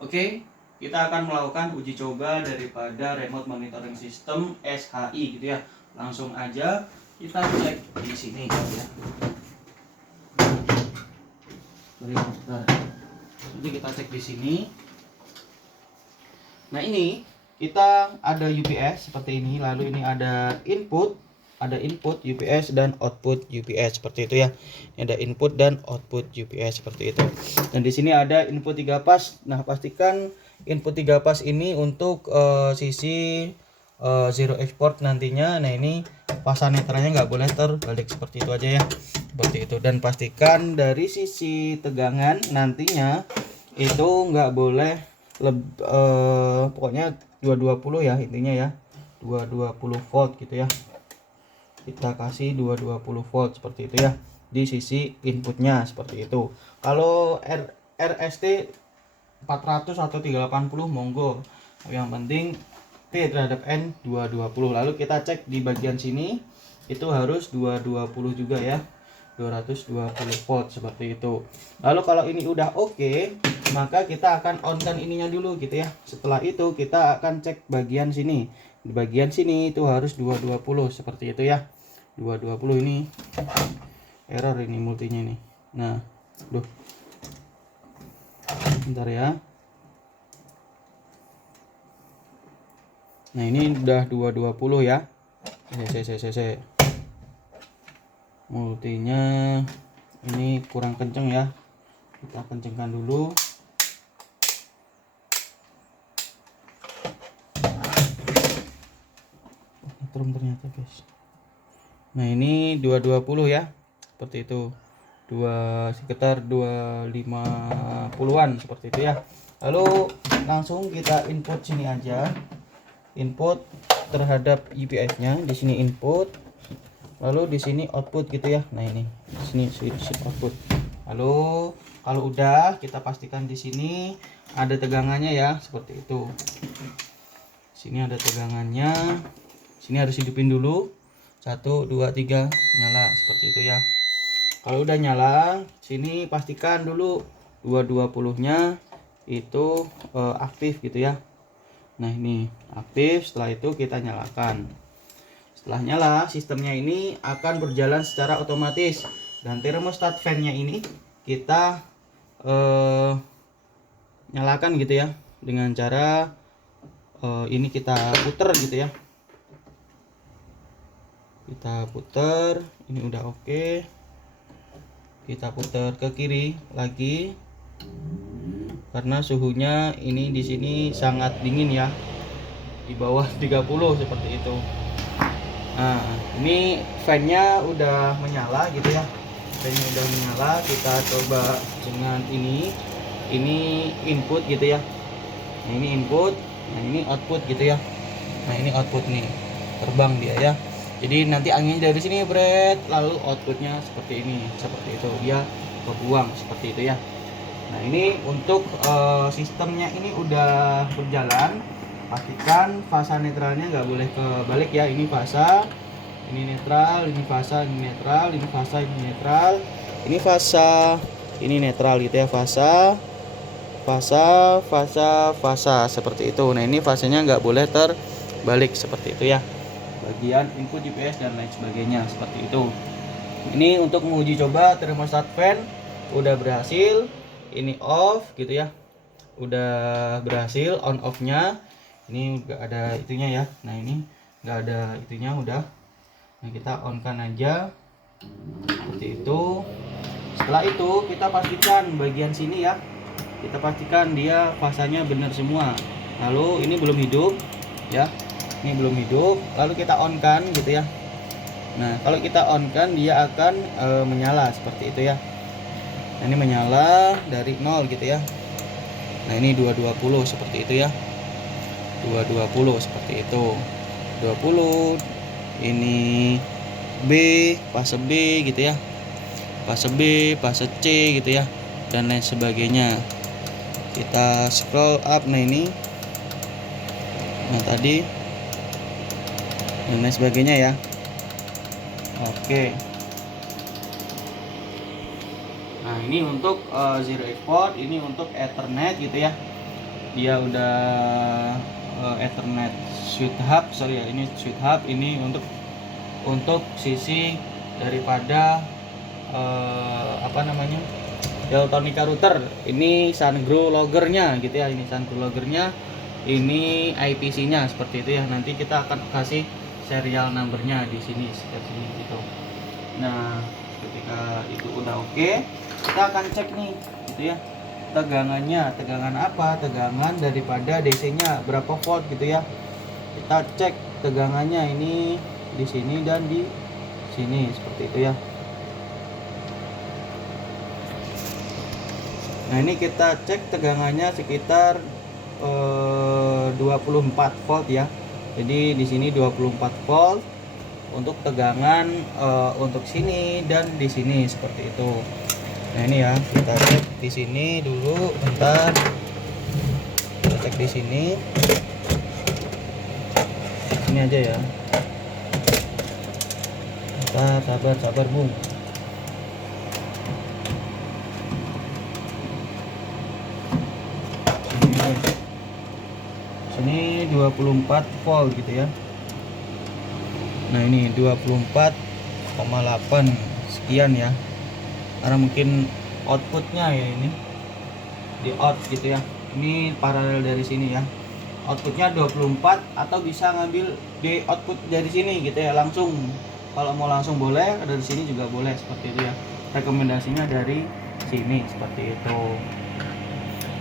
Oke, kita akan melakukan uji coba daripada remote monitoring system SHI gitu ya. Langsung aja kita cek di sini ya. Jadi kita cek di sini. Nah, ini kita ada UPS seperti ini, lalu ini ada input UPS dan output UPS seperti itu ya. Ini ada input dan output UPS seperti itu. Dan di sini ada input 3 pas. Nah, pastikan input 3 pas ini untuk sisi zero export nantinya. Nah, ini pasang netralnya nggak boleh terbalik seperti itu aja ya. Seperti itu. Dan pastikan dari sisi tegangan nantinya itu nggak boleh pokoknya 220 ya intinya ya. 220 volt gitu ya. Kita kasih 220 volt seperti itu ya di sisi inputnya seperti itu. Kalau RST 400 atau 380 monggo, yang penting T terhadap N 220. Lalu kita cek di bagian sini itu harus 220 juga ya, 220 volt seperti itu. Lalu kalau ini udah oke, maka kita akan on-kan ininya dulu gitu ya. Setelah itu kita akan cek bagian sini. Di bagian sini itu harus 220 seperti itu ya. 220 ini error ini multinya nih. Nah, bentar ya. Nah, ini udah 220 ya. Multinya ini kurang kenceng ya. Kita kencengkan dulu. Ternyata guys. Nah, ini 220 ya. Seperti itu. Sekitar 250-an seperti itu ya. Lalu langsung kita input sini aja. Input terhadap UPS-nya, di sini input. Lalu di sini output gitu ya. Nah, ini di sini output. Lalu kalau udah kita pastikan di sini ada tegangannya ya, seperti itu. Sini ada tegangannya. Sini harus hidupin dulu. 1 2 3 nyala seperti itu ya. Kalau udah nyala, sini pastikan dulu 220-nya itu aktif gitu ya. Nah, ini aktif. Setelah itu kita nyalakan. Setelah nyala, sistemnya ini akan berjalan secara otomatis. Dan thermostat fan-nya ini kita nyalakan gitu ya. Dengan cara ini kita puter gitu ya. Kita puter, ini udah oke. Kita putar ke kiri lagi. Karena suhunya ini di sini sangat dingin ya. Di bawah 30 seperti itu. Nah, ini fan-nya udah menyala gitu ya. Fan-nya udah menyala, kita coba dengan ini. Ini input gitu ya. Nah, ini input, nah ini output gitu ya. Nah, ini output nih. Terbang dia ya. Jadi nanti anginnya dari sini bret, lalu outputnya seperti ini, seperti itu dia kebuang seperti itu ya. Nah, ini untuk sistemnya ini udah berjalan. Pastikan fasa netralnya nggak boleh kebalik ya. Ini fasa, ini netral, ini fasa, ini netral, ini fasa, ini netral, ini fasa, ini netral gitu ya. Fasa seperti itu. Nah, ini fasanya nggak boleh terbalik seperti itu ya. Bagian input UPS dan lain sebagainya seperti itu. Ini untuk menguji coba thermostat fan udah berhasil. Ini off gitu ya, udah berhasil on off nya. Ini nggak ada itunya ya. Nah, ini nggak ada itunya udah. Nah, kita on kan aja seperti itu. Setelah itu kita pastikan bagian sini ya, kita pastikan dia fasanya benar semua. Lalu ini belum hidup ya, ini belum hidup, lalu kita on kan gitu ya. Nah, kalau kita on kan dia akan menyala seperti itu ya. Nah, ini menyala dari 0 gitu ya. Nah, ini 220 seperti itu ya. 220 seperti itu. 20 ini B, fase B gitu ya. Fase B, fase C gitu ya, dan lain sebagainya. Kita scroll up. Nah, ini. Nah, tadi dan lain sebagainya ya. Oke. Nah, ini untuk zero export, ini untuk Ethernet gitu ya. dia udah Ethernet switch hub, sorry ya, ini switch hub, ini untuk sisi daripada apa namanya, Deltonica router. Ini Sungrow loggernya gitu ya, ini Sungrow loggernya, ini IPC-nya seperti itu ya. Nanti kita akan kasih serial numbernya di sini seperti ini gitu. Nah, ketika itu udah oke, kita akan cek nih gitu ya, tegangannya, tegangan apa, tegangan daripada DC-nya berapa volt gitu ya. Kita cek tegangannya ini di sini dan di sini seperti itu ya. Nah, ini kita cek tegangannya sekitar 24 volt ya. Jadi di sini 24 volt untuk tegangan untuk sini dan di sini seperti itu. Nah, ini ya, kita cek di sini dulu bentar. Kita cek di sini. Ini aja ya. Bentar, sabar Bung. Sini 24 volt gitu ya. Nah, ini 24,8 sekian ya. Karena mungkin outputnya ya, ini di out gitu ya. Ini paralel dari sini ya. Outputnya 24, atau bisa ngambil di output dari sini gitu ya langsung. Kalau mau langsung boleh, dari sini juga boleh seperti itu ya. Rekomendasinya dari sini seperti itu.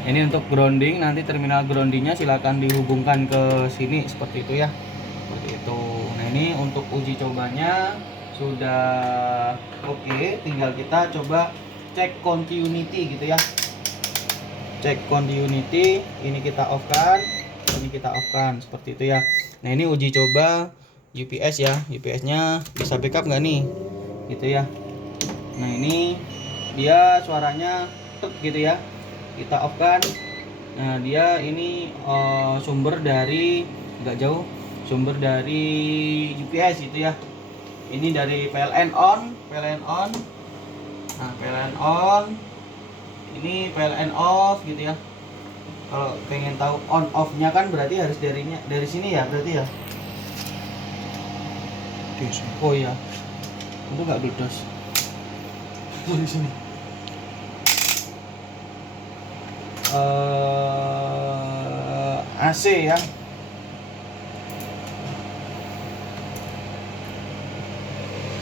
Ini untuk grounding, nanti terminal groundingnya silahkan dihubungkan ke sini seperti itu ya, seperti itu. Nah, ini untuk uji cobanya sudah oke, tinggal kita coba cek continuity gitu ya. Cek continuity, ini kita off kan, ini kita off kan, seperti itu ya. Nah, ini uji coba UPS ya, UPS nya bisa backup nggak nih gitu ya. Nah, ini dia suaranya tek gitu ya, kita off kan. Nah, dia ini sumber dari nggak jauh, sumber dari UPS gitu ya. Ini dari PLN on. Nah, PLN on, ini PLN off gitu ya. Kalau pengen tahu on off nya kan berarti harus dari sini ya, berarti ya. Oh iya, itu nggak dudos dari sini. AC ya.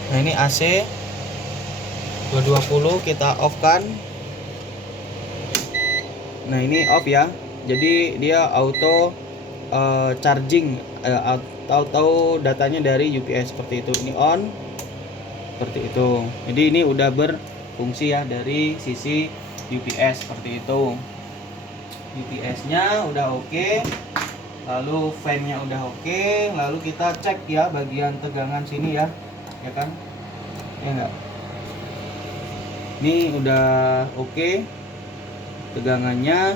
Nah, ini AC 220 kita off kan. Nah, ini off ya. Jadi dia auto charging, tahu datanya dari UPS seperti itu. Ini on seperti itu. Jadi ini udah berfungsi ya dari sisi UPS seperti itu. UPS-nya udah oke. Lalu fan-nya udah oke. Lalu kita cek ya bagian tegangan sini ya. Ya kan? Ya enggak? Ini udah oke tegangannya.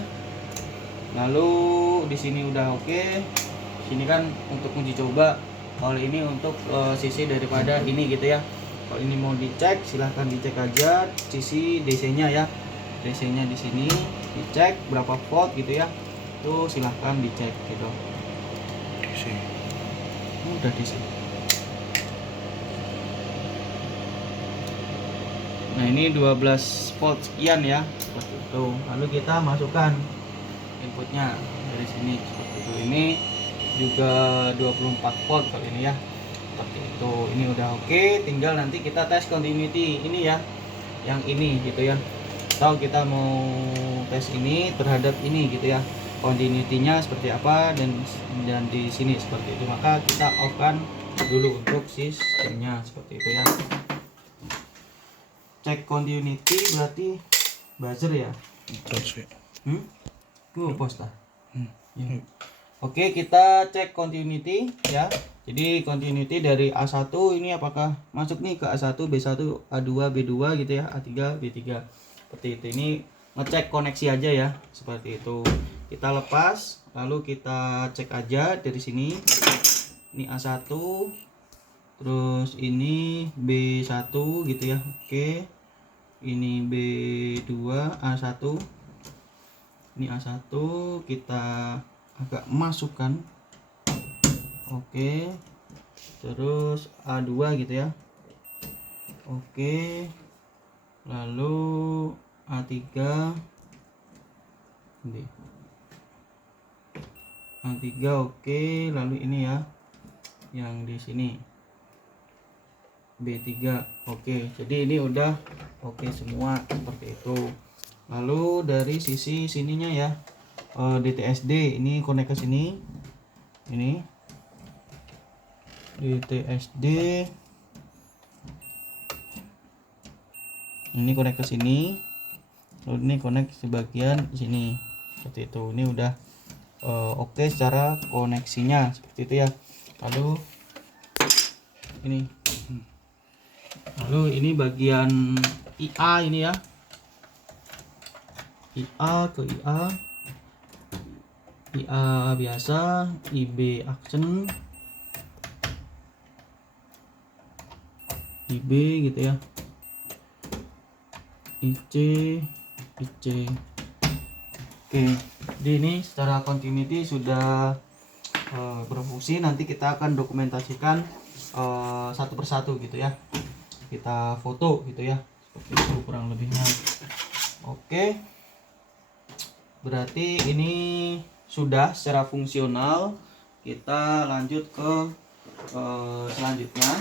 Lalu di sini udah oke. Sini kan untuk uji coba. Kalau ini untuk sisi daripada ini gitu ya. Kalau ini mau dicek, silahkan dicek aja sisi DC-nya ya. DC-nya di sini dicek berapa volt gitu ya. Tuh silahkan dicek gitu. DC. Udah DC. Nah, ini 12 volt sekian ya, seperti itu. Lalu kita masukkan inputnya dari sini seperti itu. Ini juga 24 volt kalau ini ya, seperti itu. Ini udah oke, tinggal nanti kita tes continuity ini ya, yang ini gitu ya. Atau kita mau tes ini terhadap ini gitu ya, continuity-nya seperti apa, dan di sini seperti itu. Maka kita off kan dulu untuk sistemnya seperti itu ya. Cek continuity berarti buzzer ya. Posta. Ya. Oke, kita cek continuity ya. Jadi continuity dari A1 ini apakah masuk nih ke A1, B1, A2, B2 gitu ya, A3, B3. Seperti itu. Ini ngecek koneksi aja ya, seperti itu. Kita lepas, lalu kita cek aja dari sini. Ini A1, terus ini B1 gitu ya. Oke. Ini B2, A1. Ini A1 kita agak masukkan. Oke. Terus A2 gitu ya. Oke. Lalu A3 ini. A3 oke, lalu ini ya. Yang di sini. B3 oke. Jadi ini udah oke semua seperti itu. Lalu dari sisi sininya ya, DTSD ini connect ke sini. Ini DTSD ini connect ke sini. Lalu ini connect sebagian sini seperti itu. Ini udah oke secara koneksinya seperti itu ya. Lalu ini bagian IA ini ya. IA ke IA biasa, IB action, IB gitu ya, IC. Oke, jadi ini secara continuity sudah berfungsi. Nanti kita akan dokumentasikan satu persatu gitu ya, kita foto gitu ya, seperti itu kurang lebihnya. Oke, berarti ini sudah secara fungsional. Kita lanjut ke selanjutnya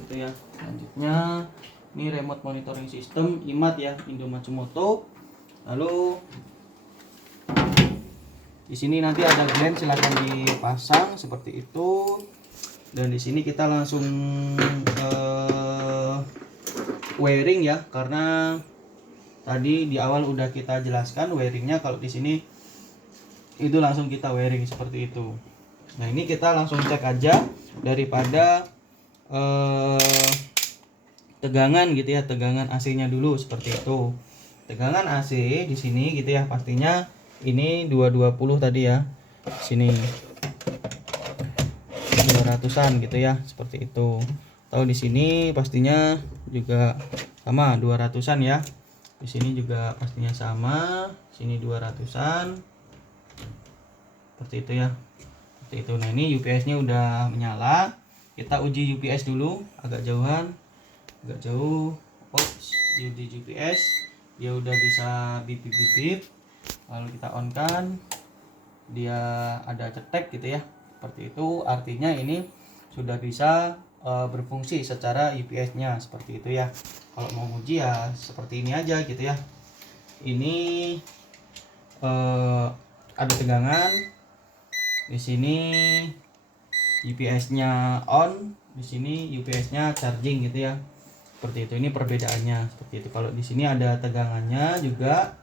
gitu ya. Selanjutnya ini remote monitoring system IMAT ya, Indo Matsumoto. Lalu di sini nanti ada gland, silahkan dipasang seperti itu. Dan di sini kita langsung wiring ya, karena tadi di awal udah kita jelaskan wiringnya. Kalau di sini itu langsung kita wiring seperti itu. Nah ini kita langsung cek aja daripada tegangan gitu ya, tegangan AC-nya dulu seperti itu. Tegangan AC di sini gitu ya, pastinya ini 220 tadi ya. Sini 200-an gitu ya, seperti itu. Atau di sini pastinya juga sama 200-an ya. Di sini juga pastinya sama, sini 200-an. Seperti itu ya. Seperti itu. Nah, ini UPS-nya udah menyala. Kita uji UPS dulu, agak jauhan. Agak jauh. Uji UPS. Dia udah bisa bip. Lalu kita on kan. Dia ada cetek gitu ya. Seperti itu, artinya ini sudah bisa berfungsi secara UPS-nya seperti itu ya. Kalau mau uji ya seperti ini aja gitu ya. Ini ada tegangan di sini, UPS-nya on, di sini UPS-nya charging gitu ya. Seperti itu. Ini perbedaannya seperti itu. Kalau di sini ada tegangannya juga,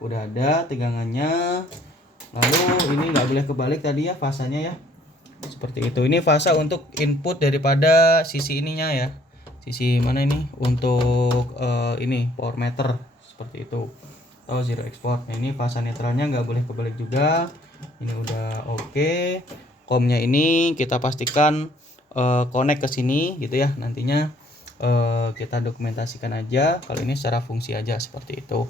udah ada tegangannya. Lalu ini nggak boleh kebalik tadi ya fasanya ya. Seperti itu. Ini fasa untuk input daripada sisi ininya ya. Sisi mana ini? Untuk ini power meter seperti itu. Atau zero export. Nah, ini fasa netralnya nggak boleh kebalik juga. Ini udah oke. Komnya ini kita pastikan connect ke sini gitu ya. Nantinya kita dokumentasikan aja. Kalau ini secara fungsi aja seperti itu.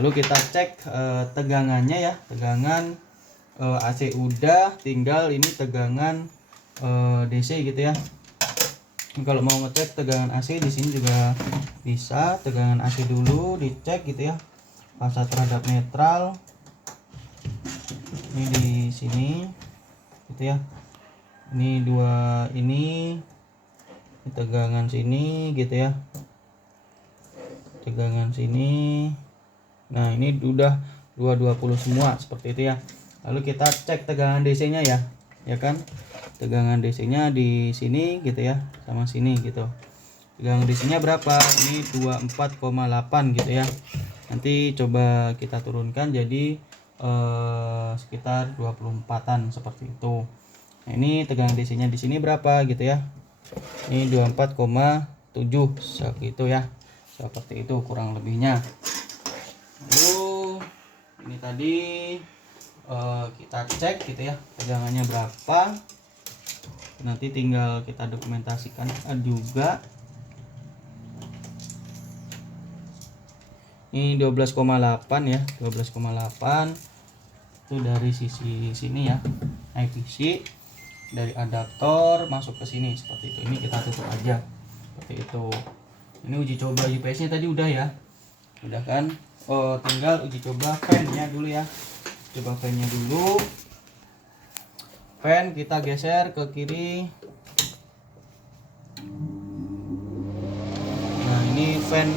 Lalu kita cek tegangannya ya. Tegangan AC udah, tinggal ini tegangan DC gitu ya. Kalau mau ngecek tegangan AC di sini juga bisa. Tegangan AC dulu dicek gitu ya. Fasa terhadap netral. Ini di sini gitu ya. Ini dua ini tegangan sini gitu ya. Tegangan sini. Nah, ini udah 220 semua seperti itu ya. Lalu kita cek tegangan DC-nya ya. Ya kan? Tegangan DC-nya di sini gitu ya, sama sini gitu. Tegangan DC-nya berapa? Ini 24,8 gitu ya. Nanti coba kita turunkan jadi sekitar 24-an seperti itu. Nah, ini tegangan DC-nya di sini berapa gitu ya. Ini 24,7 segitu ya. Seperti itu kurang lebihnya. Lalu ini tadi kita cek gitu ya, tegangannya berapa. Nanti tinggal kita dokumentasikan juga. Ini 12,8 ya, 12,8 itu dari sisi sini ya, IPC dari adaptor masuk ke sini seperti itu. Ini kita tutup aja seperti itu. Ini uji coba UPS nya tadi udah ya, udah kan. Oh, tinggal uji coba fan nya dulu ya. Coba fan nya dulu. Fan kita geser ke kiri. Nah ini fan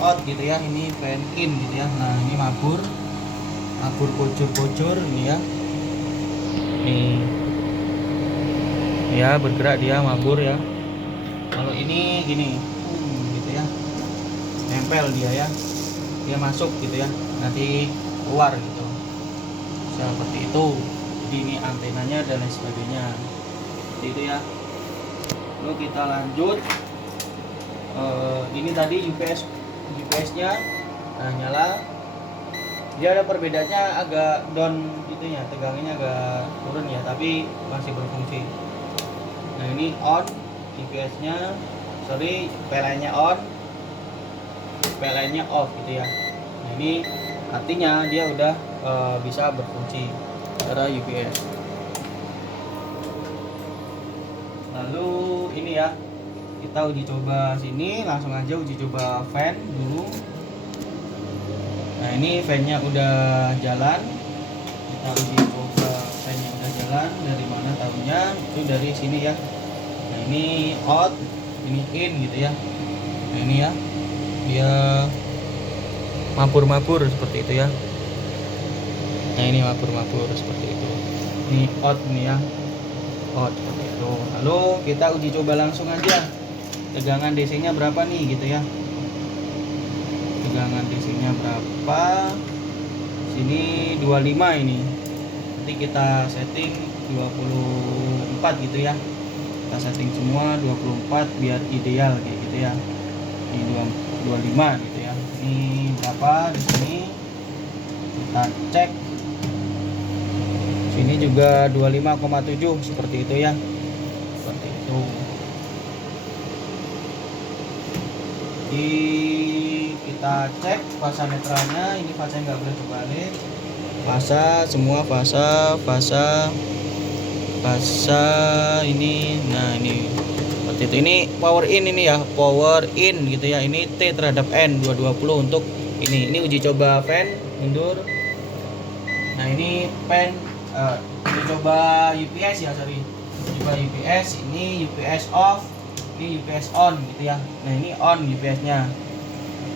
out gitu ya, ini fan in gitu ya. Nah ini mabur pojur ini ya. Nih ya, bergerak dia mabur ya. Kalau ini gini gitu ya, nempel dia ya, dia masuk gitu ya, nanti keluar gitu seperti itu. Jadi ini antenanya dan lain sebagainya seperti itu ya. Lalu kita lanjut. Ini tadi UPS nya nyala. Dia ada perbedaannya, agak down gitunya, tegangannya agak turun ya, tapi masih berfungsi. Nah ini on UPS nya, PLN nya on, PLN nya off gitu ya. Nah ini artinya dia udah bisa berfungsi secara UPS. Lalu ini ya, kita uji coba sini, langsung aja uji coba fan dulu. Nah ini fan-nya udah jalan, kita uji coba fan-nya udah jalan. Dari mana tahunya? Itu dari sini ya. Nah ini out, ini in gitu ya. Nah ini ya, dia mabur seperti itu ya. Nah ini mabur seperti itu. Ini out nih ya, out seperti itu. Lalu kita uji coba langsung aja, tegangan DC-nya berapa nih gitu ya. Tegangan DC-nya berapa? Sini 25 ini. Nanti kita setting 24 gitu ya. Kita setting semua 24 biar ideal kayak gitu ya. Ini 25 gitu ya. Ini berapa di sini? Kita cek. Sini juga 25,7 seperti itu ya. Seperti itu. Kita cek fasa netralnya. Ini fasa nggak boleh kebalik, fasa semua, fasa ini. Nah ini seperti itu. Ini power in ini ya, power in gitu ya. Ini T terhadap N 220 untuk ini uji coba fan mundur. Nah ini fan uji coba UPS ya, coba UPS. Ini UPS off, ini UPS on gitu ya. Nah ini on UPS nya,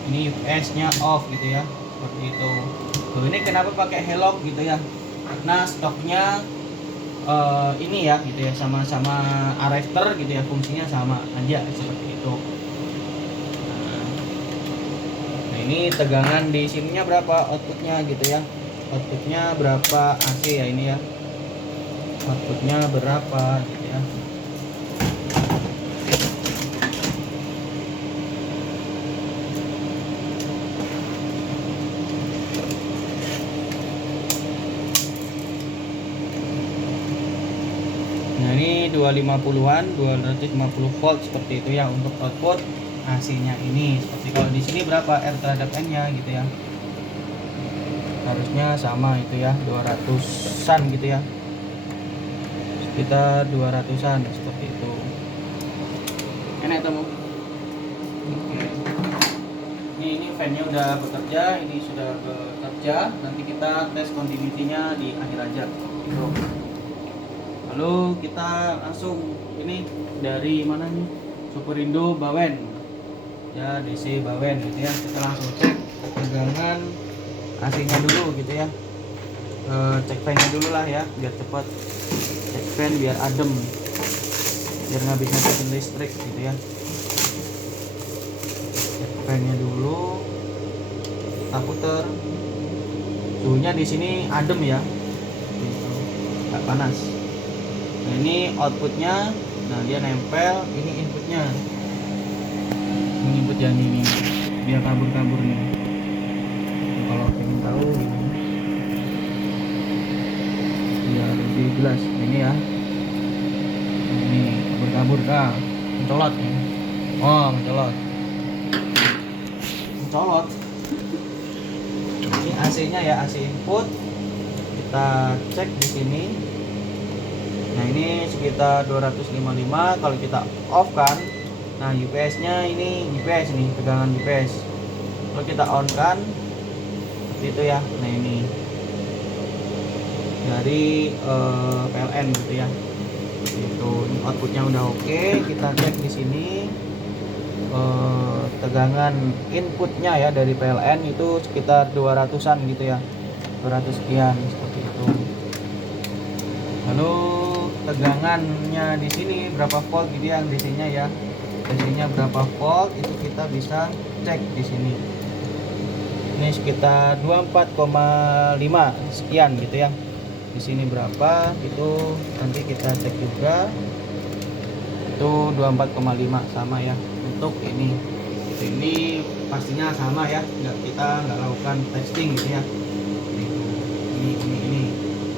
ini UPS nya off gitu ya, seperti itu. Ini kenapa pakai hellock gitu ya, karena stoknya ini ya gitu ya, sama-sama arrestor gitu ya, fungsinya sama aja seperti itu. Nah ini tegangan di sininya berapa, outputnya gitu ya, outputnya berapa AC ya, ini ya outputnya berapa gitu ya. Nah ini 250-an, 250 volt seperti itu ya untuk output AC-nya ini. Seperti kalau di sini berapa R terhadap N-nya gitu ya. Harusnya sama itu ya, 200-an gitu ya. Sekitar 200-an seperti itu. Enak temu. Oke. Ini fan-nya udah bekerja, ini sudah bekerja. Nanti kita tes continuity-nya di akhir aja gitu. Lalu kita langsung ini dari mana nih, Superindo Bawen ya, DC Bawen gitu ya. Kita langsung cek tegangan AC-nya dulu gitu ya. Cek fan-nya dulu lah ya biar cepat. Cek fan biar adem, biar ngabisin listrik gitu ya. Cek fan-nya dulu, kita puter. Suhunya di sini adem ya, gitu, nggak panas. Nah ini outputnya, nah dia nempel. Ini inputnya, ini input yang ini biar kabur nih. Nah, kalau ingin tahu ini biar lebih jelas ini ya. Ini kabur kah, mencolot ya. Oh mencolot AC-nya ya, AC input. Kita cek di sini. Nah, ini sekitar 255. Kalau kita off kan, nah UPS-nya ini UPS nih, tegangan UPS. Kalau kita on kan seperti itu ya. Nah, ini dari PLN gitu ya. Itu ini outputnya udah oke. Kita cek di sini tegangan inputnya ya dari PLN itu sekitar 200-an gitu ya, 200 sekian seperti itu. Lalu tegangannya di sini berapa volt gitu ya, DC-nya ya, DC-nya berapa volt itu kita bisa cek di sini. Ini sekitar 24,5 sekian gitu ya. Di sini berapa itu nanti kita cek juga. Itu 24,5 sama ya untuk ini pastinya sama ya, kita nggak lakukan testing gitu ya.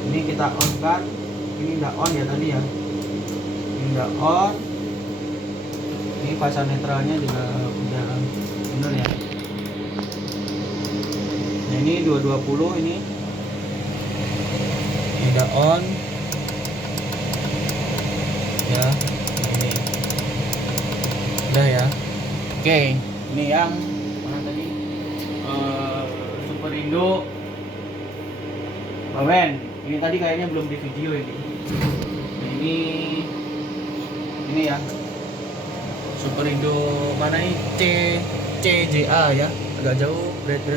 Ini kita on kan, ini udah on ya tadi ya, ini udah on. Ini fasa netralnya juga udah bener ya. Nah, ini 220 ini udah on ya. Ini udah ya. Oke, ini yang mana tadi? Super Indo Bawen. Ini tadi kayaknya belum di video ini. Nah, ini ya. Super Indo mana ini? CJA ya. Agak jauh, berat.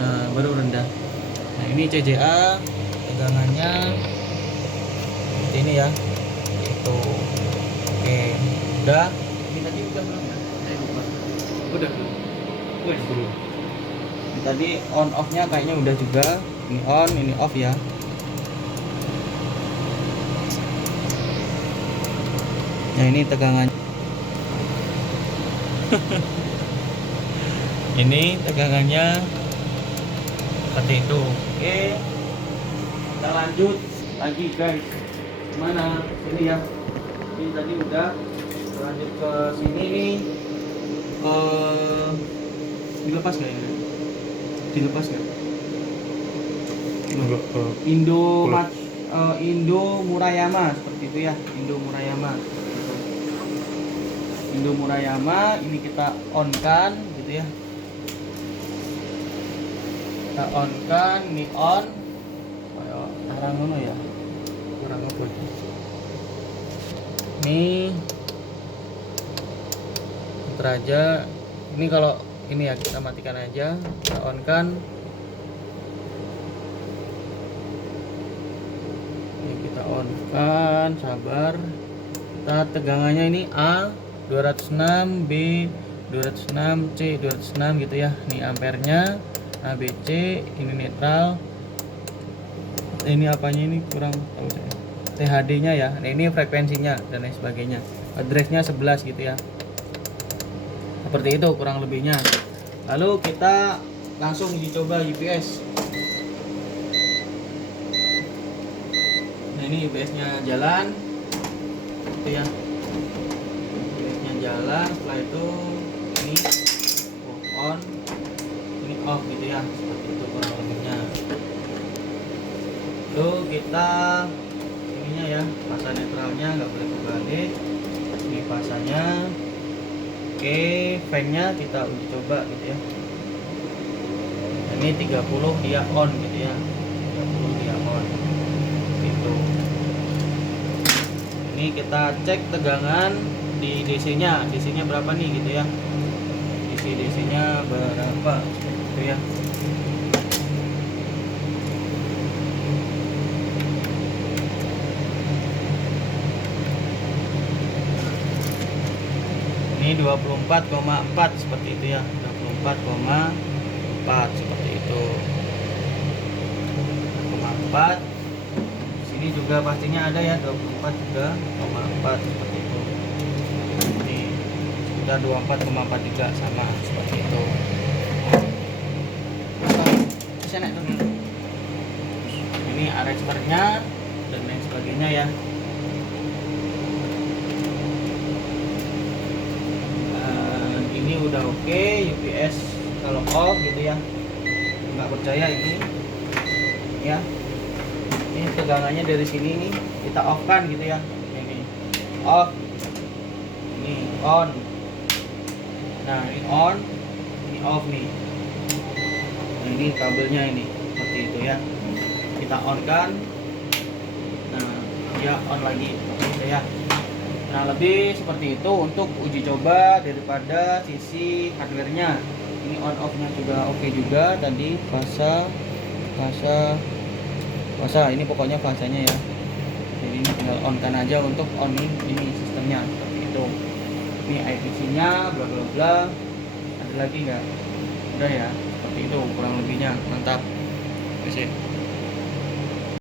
Nah, baru rendah. Nah, ini CJA, tegangannya seperti ini ya. Itu. Oke, udah. Ini tadi udah belum ya? Udah belum? Belum. Ini tadi on off-nya kayaknya udah juga. Ini on, ini off ya. Nah, ini tegangan. Ini tegangannya seperti itu. Oke, kita lanjut lagi guys. Mana? Ini ya. Ini tadi udah. Lanjut ke sini nih. Dilepas nggak ini? Dilepas nggak? Indo Murayama seperti itu ya. Indo Murayama ini kita on kan gitu ya. Kita on kan, ini on. Kayak arang ngono ya. Kurang apa. Ini aja. Ini kalau ini ya kita matikan aja, kita on kan. Ini kita on kan, sabar. Kita tegangannya ini A 206, B 206, C 206 gitu ya. Ini ampernya, ABC, ini netral. Ini apanya ini kurang tahu saya. THD-nya ya. Nah, ini frekuensinya dan lain sebagainya. Drive-nya 11 gitu ya. Seperti itu kurang lebihnya. Lalu kita langsung uji coba UPS. Nah, ini UPS-nya jalan. Itu ya. UPS-nya jalan, setelah itu ini on, ini off gitu ya. Seperti itu kurang lebihnya. Lalu kita ininya ya, fasa netralnya nggak boleh kebalik. Ini fasanya. Oke, fan-nya kita uji coba gitu ya. Ini 30 dia on gitu ya. 30 dia on. Gitu. Ini kita cek tegangan di DC-nya. DC-nya berapa nih gitu ya. DC-nya berapa gitu ya. Ini 24,4 seperti itu ya. 24,4 seperti itu. 24. Sini juga pastinya ada ya 24 juga 0,4 seperti itu. Ini sudah 24,4 juga sama seperti itu. Ini RX-nya dan lain sebagainya ya. Ini udah oke. UPS kalau off gitu ya, nggak nggak percaya ini ya, ini tegangannya dari sini nih kita off kan gitu ya, ini off, ini on, nah ini on, ini off nih, nah ini kabelnya ini seperti itu ya, kita on kan, nah dia on lagi gitu ya. Nah lebih seperti itu untuk uji coba daripada sisi hardware-nya. Ini on off nya juga oke juga, tadi fasa ini pokoknya fasanya ya. Jadi ini tinggal on kan aja untuk on ini sistemnya seperti itu. Ini IPC nya bla bla bla, ada lagi nggak? Udah ya, seperti itu kurang lebihnya, mantap. Oke sih.